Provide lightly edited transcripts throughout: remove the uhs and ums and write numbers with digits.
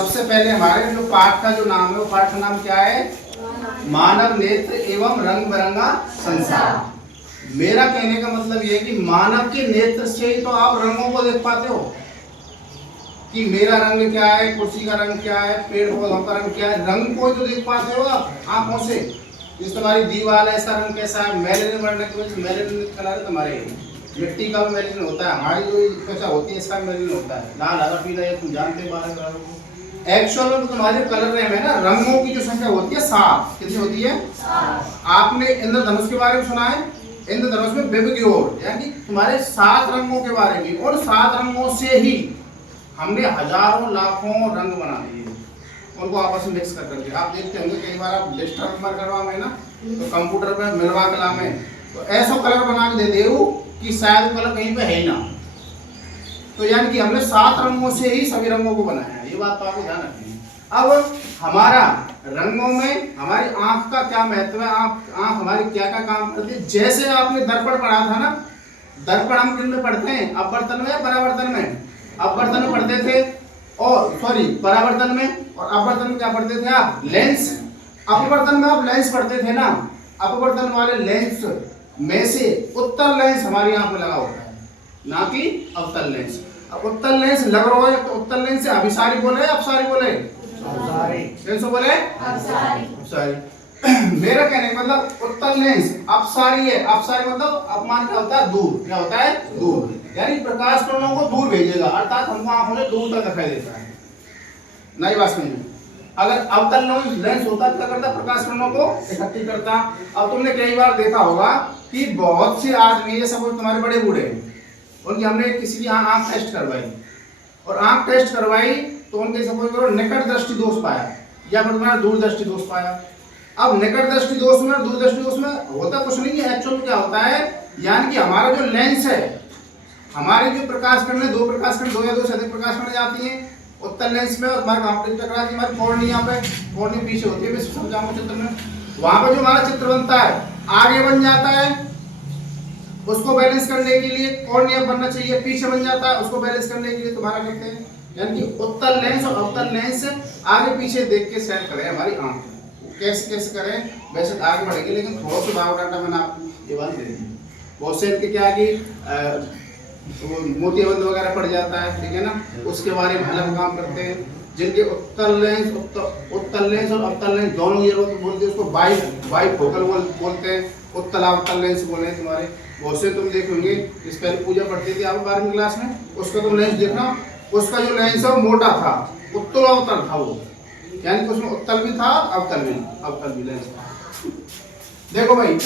सबसे पहले हमारे जो पाठ का जो नाम है वो पाठ का नाम क्या है? मानव नेत्र एवं रंग बिरंगा संसार। मेरा कहने का मतलब ये है कि मानव के नेत्र से ही तो आप रंगों को देख पाते हो कि मेरा रंग क्या है, कुर्सी का रंग क्या है, पेड़ पौधों का रंग क्या है। रंग को तो देख पाते हो आप आंखों से। इस तुम्हारी दीवार है, इसका रंग कैसा है, मैलिन बढ़ने की वजह से मैलिन कलर तुम्हारे मिट्टी का मैलिन होता है, हमारी जो त्वचा होती है इसका मैलिन होता है, लाल हरा पीला, ये तुम जानते हो। एक्चुअल में तुम्हारे कलर नेम है ना, रंगों की जो संख्या होती है 7। कितनी होती है? 7। आपने इंद्रधनुष के बारे में सुना है? इंद्रधनुष में विविध यानी तुम्हारे 7 रंगों के बारे में, और 7 रंगों से ही हमने हजारों लाखों रंग बना दिए, उनको आपस में मिक्स कर करके। आप देखते होंगे कई बार आप डिजिटल करवा में ना, तो कंप्यूटर पे मिलवा कला में तो ऐसा कलर बना के दे देऊ कि शायद कलर कहीं पे है ही ना। तो यानी कि हमने 7 रंगों से ही सभी रंगों को बनाया है, ये बात तो आपको ध्यान रखनी है। अब हमारा रंगों में हमारी आंख का क्या महत्व है, आंख हमारी क्या क्या काम करती है। जैसे आपने दर्पण पढ़ा था ना, दर्पण हम किन में पढ़ते हैं? अपवर्तन में या परावर्तन में? अपवर्तन में पढ़ते थे, और सॉरी परावर्तन में। और अपवर्तन में क्या पढ़ते थे आप? लेंस। अपवर्तन में आप लेंस पढ़ते थे ना, अपवर्तन वाले लेंस में से उत्तल लेंस हमारी आंख में लगा होता है, ना कि अवतल लेंस। अब उत्तल लेंस लग रहा है तो उत्तल लेंस से अभिसारी बोले अपसारी बोले? अपसारी बोले? अपसारी। मेरा कहने का मतलब उत्तल लेंस अपसारी है। अपसारी मतलब अपमान क्या होता है? दूर। क्या होता है? दूर। यानी प्रकाश किरणों को दूर भेजेगा, अर्थात हमको आंखों में दूर तक दिखाई देता है। नई बात समझिए। अगर अवतल लेंस होता क्या करता? प्रकाश किरणों को इकट्ठी करता। अब तुमने कई बार देखा होगा कि बहुत से आदमी, जैसे तुम्हारे बड़े बूढ़े, उनकी हमने किसी की आंख टेस्ट करवाई, और आंख टेस्ट करवाई तो उनके सपोज करो निकट दृष्टि दोष पाया, या फिर तुम्हारा दूर दृष्टि दोष पाया। अब निकट दृष्टि दोष में और दूर दृष्टि दोष में होता कुछ नहीं है। एक्चुअल में क्या होता है, यानी कि हमारा जो लेंस है, हमारी जो प्रकाश किरणें, 2 प्रकाश किरण, 2 या 2 से अधिक प्रकाश किरणें जाती हैं उत्तल लेंस में, और तुम्हारे कॉम्प्लेक्स टकराती है हमारी कॉर्निया पे। कॉर्निया पीछे होती है, मैं समझाऊंगा चित्र में। वहां पर जो हमारा चित्र बनता है आगे बन जाता है, उसको बैलेंस करने के लिए कॉर्निया बनना चाहिए, पीछे बन जाता है, उसको बैलेंस करने के लिए तुम्हारा करते हैं। यानी कि उत्तल लेंस और अवतल लेंस आगे पीछे देख के सेट करें हमारी आंख। कैसे कैसे करें, वैसे आगे बढ़ेंगे, लेकिन थोड़ा सा बायोडाटा मैंने आपको ये बात दे दी। बहुत से के क्या कि मोतियाबंद वगैरह पड़ जाता है, ठीक है ना, उसके बारे में अलग काम करते हैं। जिनके उत्तल लेंस और अवतल लेंस दोनों ये बोलते हैं, उसको बाइफोकल बोलते हैं, उत्तल अवतल लेंस बोले हैं तुम्हारे। बहुत से तुम देखेंगे, इस पहले पूजा पढ़ती थी आप 12वीं क्लास में, उसका तुम लेंस देखना, उसका जो लेंस है वो मोटा था, उत्तल अवतल था वो, यानी कि उसमें उत्तल भी था अवतल भी लेंस था। देखो भाई,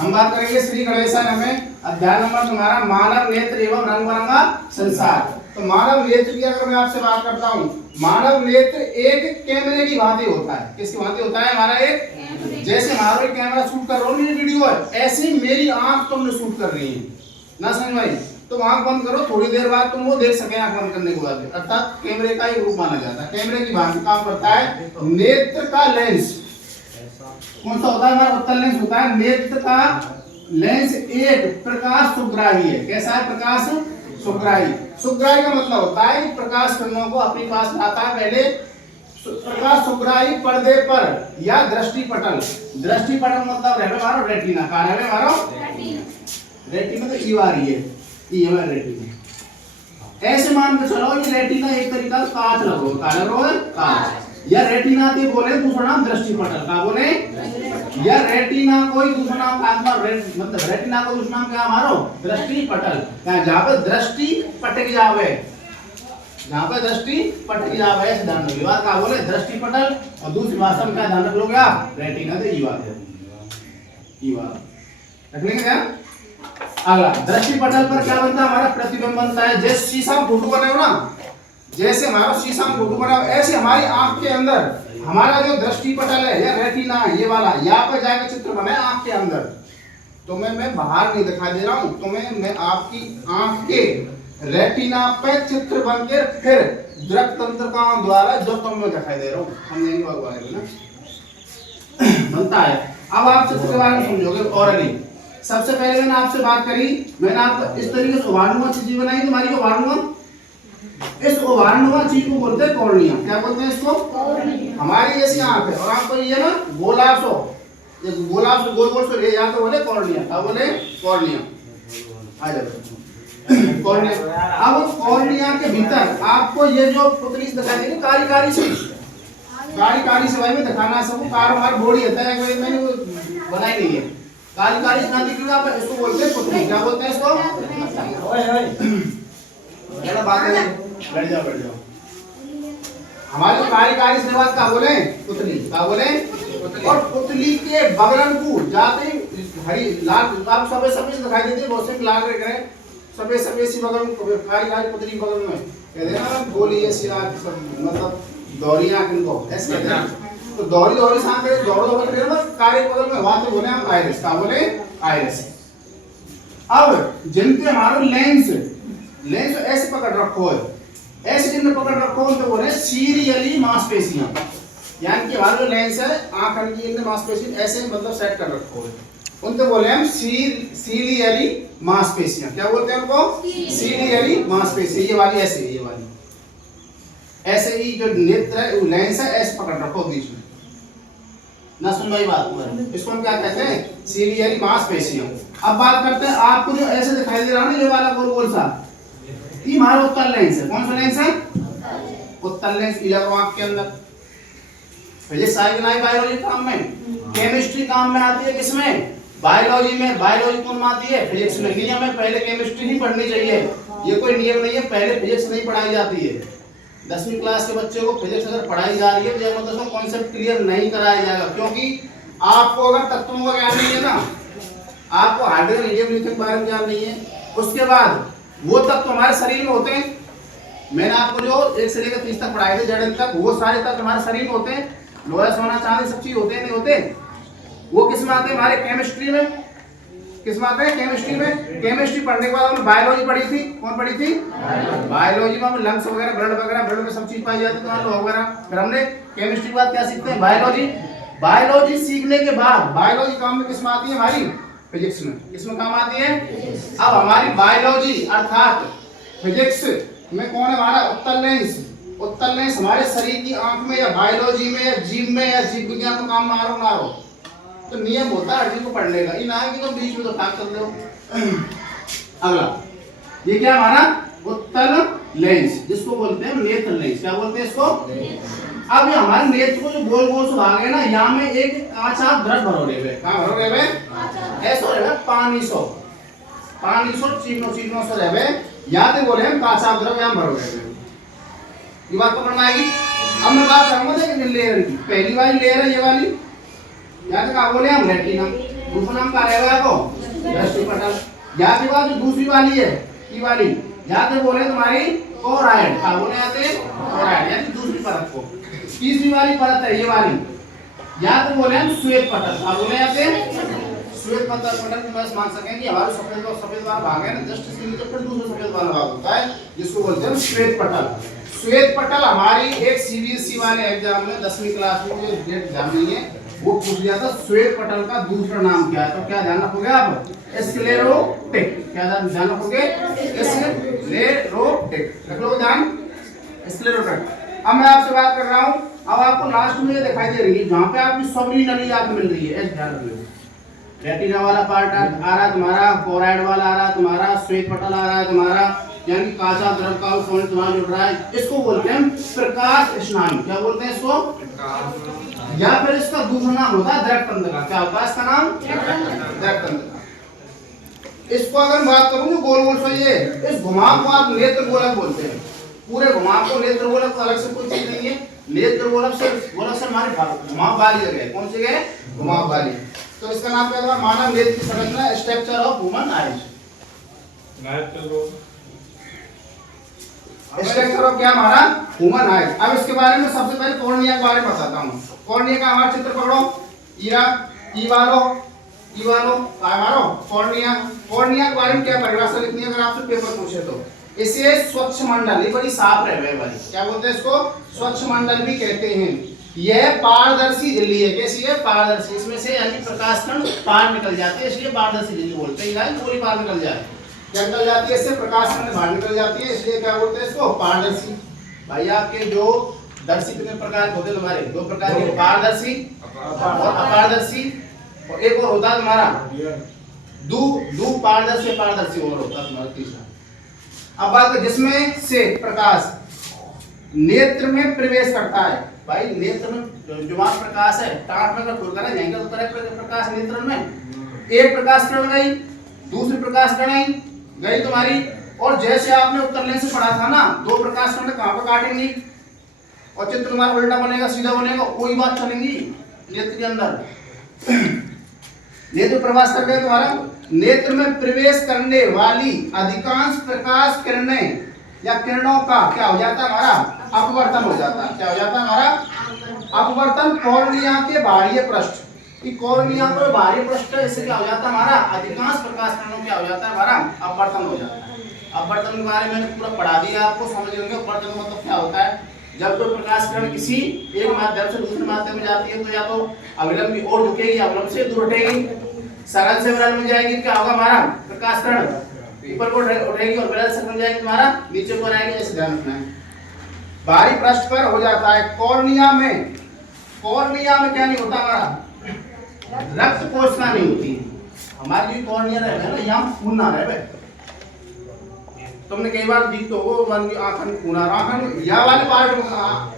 हम बात करेंगे श्री गणेशाय नमः, अध्याय नंबर तुम्हारा मानव नेत्र एवं रंग बिरंगा संसार। तो मानव नेत्र की अगर मैं आपसे बात करता हूँ, मानव नेत्र एक कैमरे की भांति होता है। किसकी भांति होता है? हमारा एक, जैसे हमारा एक कैमरा शूट कर रहा हूँ ये वीडियो है, ऐसे मेरी आंख तुमने शूट कर रही है ना, समझ भाई। तुम आंख बंद करो, थोड़ी देर बाद तुम वो देख सके आंख बंद करने के बाद, अर्थात कैमरे का ही रूप माना जाता है। कैमरे की भांति काम करता है नेत्र का लेंस। कौन सा होता है? हमारा उत्तल लेंस होता है। नेत्र का लेंस एक प्रकाश सुग्राही है। कैसा है? प्रकाश सुग्राही। सुग्राही का मतलब होता है प्रकाश किरणों को अपने पास लाता है। पहले प्रकाश सुग्राही पर्दे पर या दृष्टिपटल। दृष्टिपटल मतलब हमारा रेटिना। कहाँ है हमारा? रेटिना तो ई आ रही है, ये हमारा रेटिना। ऐसे मान के चलो ये रेटिना एक तरीका कांच लगो, कांच, या रेटिना के बोले दूसरा नाम दृष्टिपटल। का बोले? या रेटिना कोई दूसरा नाम मतलब रेटिना को दूसरा नाम क्या हमारा? दृष्टिपटल। जहाँ पे दृष्टि पटक जावे, जहाँ पे दृष्टि पटक जावे, ऐसे ध्यान रखिए। बात का बोले दृष्टिपटल, और दूसरी भाषा में क्या ध्यान रख लोगे आप? रेटिना तो ई बात है, ई बात रख लेंगे क्या? अगला दृष्टिपटल पर क्या बनता है? हमारा प्रतिबिंब बनता है। जैसे शीशा में फोटो बने हो ना, जैसे हमारा शीशा में फोटो बना हो, ऐसे हमारी आंख के अंदर हमारा जो दृष्टिपटल है या रेटिना है, ये वाला, यहाँ पर जाके चित्र बना है आंख के अंदर। तो मैं बाहर नहीं दिखाई दे रहा हूँ, तो मैं आपकी आंख के रेटिना पे चित्र बन के फिर दृक तंत्रिकाओं द्वारा जो तुम्हें दिखाई दे रहा हूँ, हम यही बात ना बनता है। अब आप चित्र के बारे में समझोगे ऑरली। सबसे पहले मैंने आपसे बात करी, मैंने आपको इस तरीके से उभारूंगा चीजें बनाई, तुम्हारी उभारूंगा इस ओभारनुमा चीज को बोलते हैं कॉर्निया। क्या बोलते हैं इसको? हमारी जैसी आंख है और आपको ये ना गोलासो, ये गोलासो गोल गोल सो यहाँ तो बोले कॉर्निया। क्या बोले? कॉर्निया। आ जाओ कॉर्निया। अब कॉर्निया के भीतर आपको ये जो पुतली दिखाई देगी कारी कारी से भाई में दिखाना है सबको। कार हमारी बॉडी होता है, कोई मैंने बनाई नहीं है। कारी से ना दिखी आप इसको बोलते हैं पुतली। क्या बोलते हैं इसको? बात है, बैठ जाओ। हमारे कारी से बात का बोले पुतली। क्या बोले? और पुतली के बगलन को जाते हरी लाल आप सफेद दिखाई देती है, बहुत से लाल रहे सफेद सी बगल में कारी पुतली बगल में कहते हैं ना गोली ऐसी मतलब दौरी आंख इनको ऐसे कहते हैं। तो दौरी सांप है, दौड़ो बगल में कारी बगल में वहां तो बोले हम आइरिस। क्या बोले? आइरिस। अब जिनके हमारे लेंस ऐसे पकड़ रखो है, ऐसे जिनने पकड़ रखो उनको बोले सीरियली मांसपेशियां। यानी कि हमारा जो लेंस है आंख की इनने मांसपेशी ऐसे मतलब सेट कर रखो है, उनको बोले हम सीरियली मांसपेशियां। क्या बोलते हैं उनको? सीरियली मांसपेशी। ये वाली ऐसे, ये वाली ऐसे ही जो नेत्र है वो लेंस है ऐसे पकड़ रखो बीच में ना। सुन भाई बात, इसको हम क्या कहते हैं? सीरियली मांसपेशियां। अब बात करते हैं आपको जो ऐसे दिखाई दे रहा है ना ये वाला गोल सा, ये हमारा उत्तल लेंस है। कौन सा लेंस है? उत्तल लेंस। इलेक्ट्रो आंख के अंदर फिजिक्स आएगी ना बायोलॉजी काम में, केमिस्ट्री काम में आती है किसमें? बायोलॉजी में। बायोलॉजी कौन में आती है? फिजिक्स में। नियम है पहले केमिस्ट्री ही पढ़नी चाहिए, ये कोई नियम नहीं है पहले फिजिक्स नहीं पढ़ाई जाती है। 10वीं क्लास के बच्चे को फिजिक्स अगर पढ़ाई जा रही है तो मतलब उसको कॉन्सेप्ट क्लियर नहीं कराया जाएगा, क्योंकि आपको अगर तत्वों का ज्ञान नहीं है ना, आपको हाइड्रोजन हीलियम लिथियम के बारे में ज्ञान नहीं है, उसके बाद वो तत्व हमारे शरीर में होते हैं। मैंने आपको जो 1 से लेकर 30 तक पढ़ाए थे जड़ तक, वो सारे तत्व हमारे शरीर में होते हैं। लोहा सोना चांदी सब चीज होते हैं, नहीं होते? वो किस में आते हैं? हमारे केमिस्ट्री में। किस में आते हैं? केमिस्ट्री में। केमिस्ट्री पढ़ने के बाद हमने बायोलॉजी पढ़ी थी। कौन पढ़ी थी? बायोलॉजी में हम लंग्स वगैरह ब्लड में सब चीज पाई जाती है, तो वगैरह। फिर हमने केमिस्ट्री के बाद क्या सीखते हैं? बायोलॉजी सीखने के बाद बायोलॉजी काम में किस में आती है? हमारी फिजिक्स में। किसमें काम आती है? अब हमारी बायोलॉजी अर्थात फिजिक्स में कौन है? हमारा उत्तल लेंस। उत्तल लेंस हमारे शरीर की आंख में या बायोलॉजी में या जीव में या जीव विज्ञान में काम मारो ना हो तो नियम होता है हर को पढ़ने का। ये ना कि तो बीच में तो ठाक कर दो। अगला ये क्या हमारा? उत्तल लेंस, जिसको बोलते हैं नेत्र लेंस। क्या बोलते हैं इसको? अब ये हमारे नेत्र को जो गोल गोल से भाग है ना, यहाँ में एक कांचा द्रव भरोगे हुए। कहाँ भरोगे हुए? ऐसा रहे पानी सो चीनो से रहे याद बोले हम कांचा द्रव यहाँ भरोगे हुए। ये बात पकड़ में आएगी। अब मैं बात करूंगा देखिए लेयर की। पहली वाली लेयर है ये वाली, याद क्या बोले हम? रेटिना। दूसरा नाम क्या रहेगा आपको? दृष्टिपटल। याद के बाद जो दूसरी वाली है ये वाली, याद बोले तुम्हारी कोराइड। क्या बोले आते? कोराइड, यानी दूसरी परत को। तीसरी वाली परत है ये वाली, याद बोले हम श्वेत पटल। क्या बोले आते? श्वेत पटल को बस मान सकें कि हमारे सफेद वाला भाग है ना, जस्ट इसके नीचे फिर दूसरा सफेद वाला भाग होता है जिसको बोलते हैं श्वेत पटल। श्वेत पटल हमारी एक सीबीएसई वाले एग्जाम में 10वीं क्लास में जो डेट एग्जाम नहीं है वो पूछ लिया था, श्वेत पटल का दूसरा नाम क्या है? तो क्या ध्यान रखोगे आप? स्क्लेरोटिक। क्या ध्यान रखोगे? स्क्लेरोटिक। रख लो ध्यान, स्क्लेरोटिक। अब मैं आपसे बात कर रहा हूं, अब आपको लास्ट में ये दिखाई दे रही है जहां पे आपकी सबरी नली आपको मिल रही है, ध्यान रख लो। रेटिना वाला पार्ट आ रहा है तुम्हारा, कोराइड वाला आ रहा है तुम्हारा, श्वेत पटल आ रहा है तुम्हारा, यानी कांचा द्रव का पॉइंट तुम्हारा जुड़ रहा है। इसको बोलते हैं प्रकाश स्नायु। क्या बोलते हैं इसको? या फिर इसका दूसरा नाम होता है दृक्तंत्र का। क्या होता है इसका नाम? दृक्तंत्र। इसको अगर मैं बात करूं गोल गोल से ये इस घुमाव को आप नेत्र गोलक बोलते हैं। पूरे घुमाव को नेत्र गोलक, अलग से कोई चीज नहीं है। नेत्र गोलक से हमारे घुमाव वाली जगह कौन सी जगह? घुमाव वाली। तो इसका नाम क्या होगा? मानव नेत्र की संरचना, structure of human eyes. Structure of क्या हमारा? Human eyes. अब इसके बारे में सबसे पहले कॉर्निया के बारे में बताता हूँ। कॉर्निया का हमारा चित्र पकड़ो, कॉर्निया के बारे में क्या परिभाषा लिखनी है अगर आपसे पेपर पूछे तो? इसे स्वच्छ मंडल, ये बड़ी साफ रहे वाली, क्या बोलते हैं इसको? स्वच्छ मंडल भी कहते हैं। यह पारदर्शी झिल्ली है। कैसी है? पारदर्शी। इसमें से यानी प्रकाश कण पार निकल जाते हैं, इसलिए पारदर्शी झिल्ली बोलते हैं। गोली पार निकल जाए क्या निकल जाती है, इससे प्रकाश किरण बाहर निकल जाती है, इसलिए क्या बोलते हैं इसको, पारदर्शी। भाई आपके जो दर्शी कितने प्रकार के होते हैं तुम्हारे, दो प्रकार के, पारदर्शी और अपारदर्शी, और एक और होता है तुम्हारा दू पारदर्शी, पारदर्शी और होता है तुम्हारा तीसरा। अब बात करें जिसमें से प्रकाश नेत्र में प्रवेश करता है। भाई नेत्र में जो प्रकाश है, टाट में अगर खुलकर जाएंगे तो प्रकाश नेत्र में, एक प्रकाश किरण गई, दूसरी प्रकाश किरण गई तुम्हारी, और जैसे आपने उत्तर लेंस से पढ़ा था ना, दो प्रकाश किरण कहां पर काटेंगी और चित्र तुम्हारा उल्टा बनेगा सीधा बनेगा, कोई बात चलेंगी नेत्र के अंदर। नेत्र प्रवास कर गए तुम्हारा, नेत्र में प्रवेश करने वाली अधिकांश प्रकाश किरणें या किरणों का क्या हो जाता है हमारा, अपवर्तन हो जाता है। क्या हो जाता है हमारा, अपवर्तन कॉर्निया के बाह्य पृष्ठ, कॉर्निया पर बाह्य पृष्ठ, इससे क्या हो जाता है हमारा, अधिकांश प्रकाश किरणों क्या हो जाता है हमारा, अपवर्तन हो जाता है। अपवर्तन के बारे में मैंने पूरा पढ़ा दिया आपको, समझ लेंगे। अपवर्तन मतलब क्या होता है, जब कोई प्रकाश किरण किसी एक माध्यम से दूसरे माध्यम में जाती है तो या तो अविलंब की ओर झुकेगी, अवलंब से दूर हटेगी, सरल से विरल में जाएगी, क्या होगा हमारा प्रकाश किरण ऊपर को उठेगी, और विरल से बन जाएगी तुम्हारा नीचे को आएगी, ऐसे ध्यान रखना है। बाहरी पृष्ठ पर हो जाता है। कॉर्निया में क्या नहीं होता हमारा, रक्त कोशिका नहीं होती है हमारी, जो कॉर्निया रहे ना यहाँ खून ना रहे। तुमने कई बार देख तो वो आंखन खून आ रहा, आंखन या वाले पार्ट में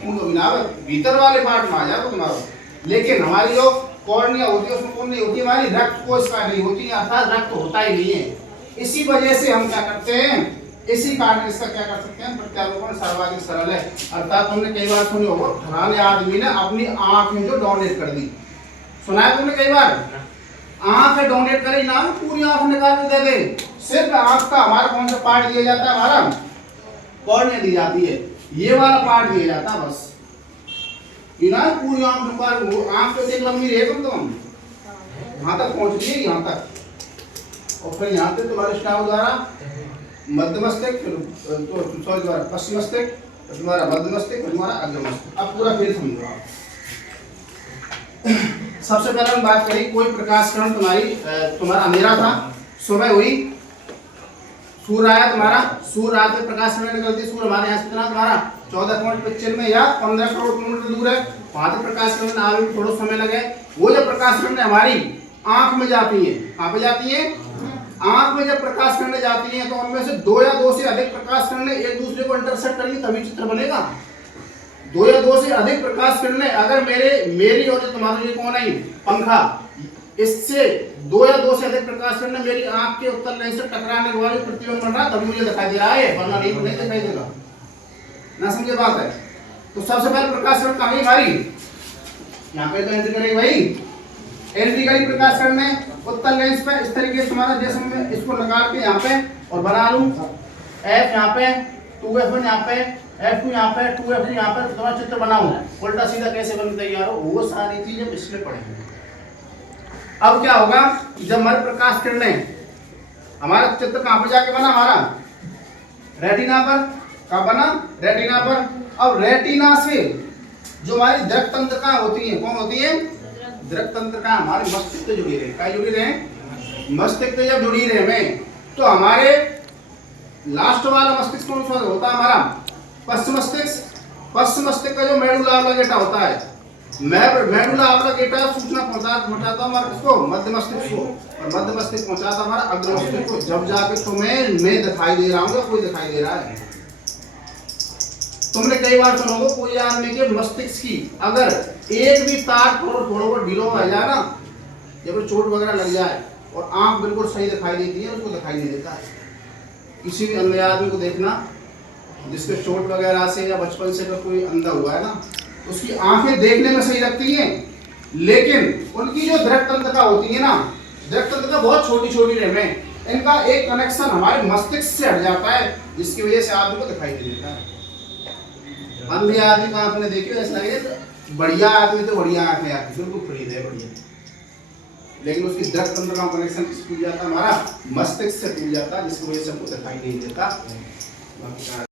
खून हो ना, भीतर वाले पार्ट में आ जाए तो तुम्हारा, लेकिन हमारी जो कॉर्निया होती है उसमें खून नहीं होती, हमारी रक्त कोशिका नहीं होती, अर्थात रक्त होता ही नहीं है। इसी वजह से हम क्या करते हैं, इसी कारण इसका क्या कर सकते हैं, प्रत्यारोपण सर्वाधिक सरल है। अर्थात तुमने कई बार सुनी होगा, फलाने आदमी ने अपनी आंख में जो डोनेट कर दी, सुना है तुमने कई बार, आंख डोनेट करी ना, पूरी आंख निकाल के दे दे, सिर्फ आंख का हमारा कौन सा पार्ट दिया जाता है, हमारा कॉर्निया दी जाती है, ये वाला पार्ट दिया जाता है बस, ना पूरी आंख निकाल, आंख तो एक लंबी रहे कम तो हम यहाँ तक पहुंच लिए, यहाँ तक, और फिर यहाँ पे तुम्हारे स्टाव द्वारा मध्य मस्तक, तो सॉरी द्वारा पश्चिम मस्तक, तुम्हारा मध्य मस्तक, तुम्हारा अग्र मस्तक। अब पूरा फिर समझो आप। सबसे पहले हम बात करें, कोई प्रकाश किरण तुम्हारा अंधेरा था, सुबह हुई, सूर्य आया तुम्हारा, सूर्य आते प्रकाश किरण निकलती, सूर्य हमारे यहाँ से कितना तुम्हारा 14.95 या 15 करोड़ किलोमीटर दूर है, वहां से प्रकाश किरण आने में थोड़ा समय लगे। वो जब प्रकाश किरण हमारी आंख में जाती है, कहाँ पे जाती है, आंख में जब प्रकाश किरणें जाती हैं तो उनमें से दो या दो से अधिक प्रकाश किरणें एक दूसरे को इंटरसेक्ट करेंगी, तभी चित्र बनेगा। दो या दो से अधिक प्रकाश किरणें अगर मेरी और तुम्हारा ये कौन है पंखा, इससे दो या दो से अधिक प्रकाश किरणें मेरी आंख के उत्तर लेंस से टकराने के बाद प्रतिबिंब बन रहा, तभी मुझे दिखाई दे रहा है, वरना नहीं दिखाई देगा। ना समझे बात है। तो सबसे पहले प्रकाश किरण कहाँ गई हमारी, यहाँ पे तो एंट्री करेगी भाई, एंट्री करी प्रकाश किरण ने उत्तर लेंस पे, इस तरीके से तुम्हारा, जैसे मैं इसको निकाल के यहाँ पे और बना लूं, F यहाँ पे, 2F यहाँ पे, F2 यहाँ पे, 2F यहाँ पे, तुम्हारा चित्र बनाऊं, उल्टा सीधा कैसे बन तैयार हो, वो सारी चीजें इसमें पढ़ेंगे। अब क्या होगा, जब हमारे प्रकाश किरणें, हमारा चित्र कहाँ पे जाके बना, हमारा रेटिना पर, कहाँ बना, रेटिना पर। अब रेटिना से जो हमारी दृक तंत्रिकाएं होती हैं, कौन होती है, दृक तंत्रिका हमारे मस्तिष्क से जुड़ी रहे, क्या जुड़ी रहे, मस्तिष्क से जब जुड़ी रहे में, तो हमारे लास्ट वाला मस्तिष्क कौन सा होता है हमारा, पश्चिम मस्तिष्क। पश्चिम मस्तिष्क का जो मेडुला ऑब्लिंगेटा होता है, मेडुला ऑब्लिंगेटा सूचना पहुंचाता हमारे इसको मध्य मस्तिष्क को, और मध्य मस्तिष्क पहुंचाता हमारा अग्र मस्तिष्क को। जब जाके तुम्हें मैं दिखाई दे रहा हूँ, कोई दिखाई दे रहा है। तुमने कई बार सुना होगा, कोई आदमी के मस्तिष्क की अगर एक भी तार थोड़ा ढीला हो जाए ना, जब चोट वगैरह लग जाए और आंख बिल्कुल सही दिखाई देती है, उसको दिखाई नहीं देता है। किसी भी अंधे आदमी को देखना जिसके चोट वगैरह से या बचपन से कोई अंधा हुआ है ना, उसकी आंखें देखने में सही लगती हैं, लेकिन उनकी जो दृक तंत्रिका होती है ना, दृक तंत्रिका बहुत छोटी छोटी रहे, इनका एक कनेक्शन हमारे मस्तिष्क से हट जाता है, जिसकी वजह से आदमी को दिखाई नहीं देता है। अंधे आदमी का आपने देखी ऐसा लगे, बढ़िया आदमी तो बढ़िया आंखें आती, बिल्कुल फ्री है बढ़िया, लेकिन उसकी दृक तंत्रिका का कनेक्शन टूट जाता है, हमारा मस्तिष्क से टूट जाता है, जिसकी वजह से हमको दिखाई नहीं देता।